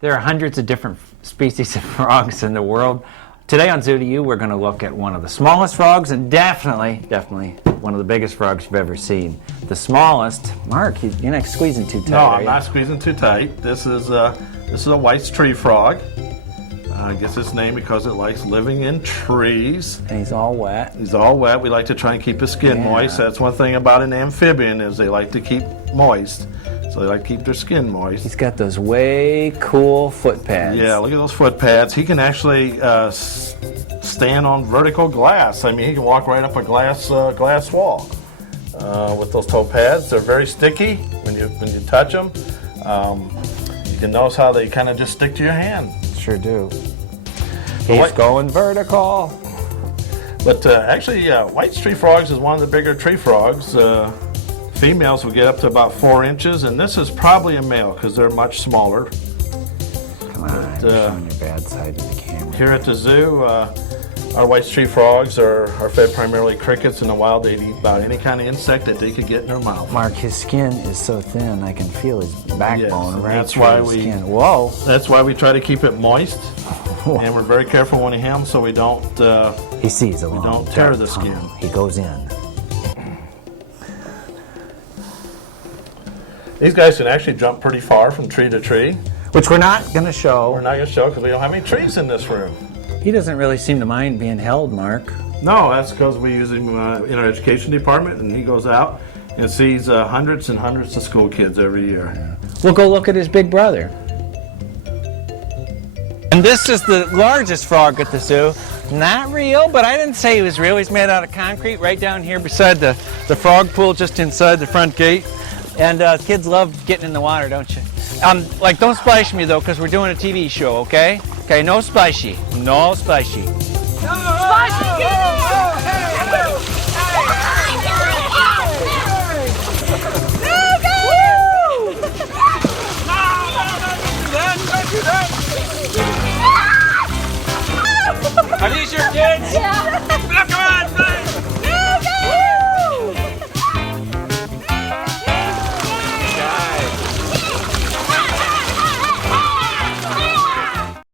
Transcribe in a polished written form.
There are hundreds of different species of frogs in the world. Today on Zoo to You, we're going to look at one of the smallest frogs and definitely one of the biggest frogs you've ever seen. The smallest, Mark, you're not squeezing too tight. No, I'm not squeezing too tight. This is a White's tree frog. Gets its name because it likes living in trees. And he's all wet. He's all wet. We like to try and keep his skin moist. That's one thing about an amphibian is they like to keep moist. So they like to keep their skin moist. He's got those way cool foot pads. Yeah, look at those foot pads. He can actually stand on vertical glass. I mean, he can walk right up a glass wall with those toe pads. They're very sticky when you touch them. You can notice how they kind of just stick to your hand. Sure do. He's going vertical. But actually, White's tree frogs is one of the bigger tree frogs. Females will get up to about 4 inches, and this is probably a male because they're much smaller. Come on, you're showing your bad side to the camera. Here at the zoo, our White's tree frogs are fed primarily crickets. In the wild, they'd eat about any kind of insect that they could get in their mouth. Mark, his skin is so thin, I can feel his backbone right that's through why his we, skin. Whoa! That's why we try to keep it moist, and we're very careful when he hams so we don't. He sees a long, don't tear the dark skin. tunnel. He goes in. These guys can actually jump pretty far from tree to tree. Which we're not going to show. We're not going to show because we don't have any trees in this room. He doesn't really seem to mind being held, Mark. No, that's because we use him in our education department, and he goes out and sees hundreds and hundreds of school kids every year. We'll go look at his big brother. And this is the largest frog at the zoo. Not real, but I didn't say he was real. He's made out of concrete right down here beside the frog pool just inside the front gate. And kids love getting in the water, don't you? Don't splash me, though, because we're doing a TV show, okay? Okay, no splashy. No splashy. Splashy!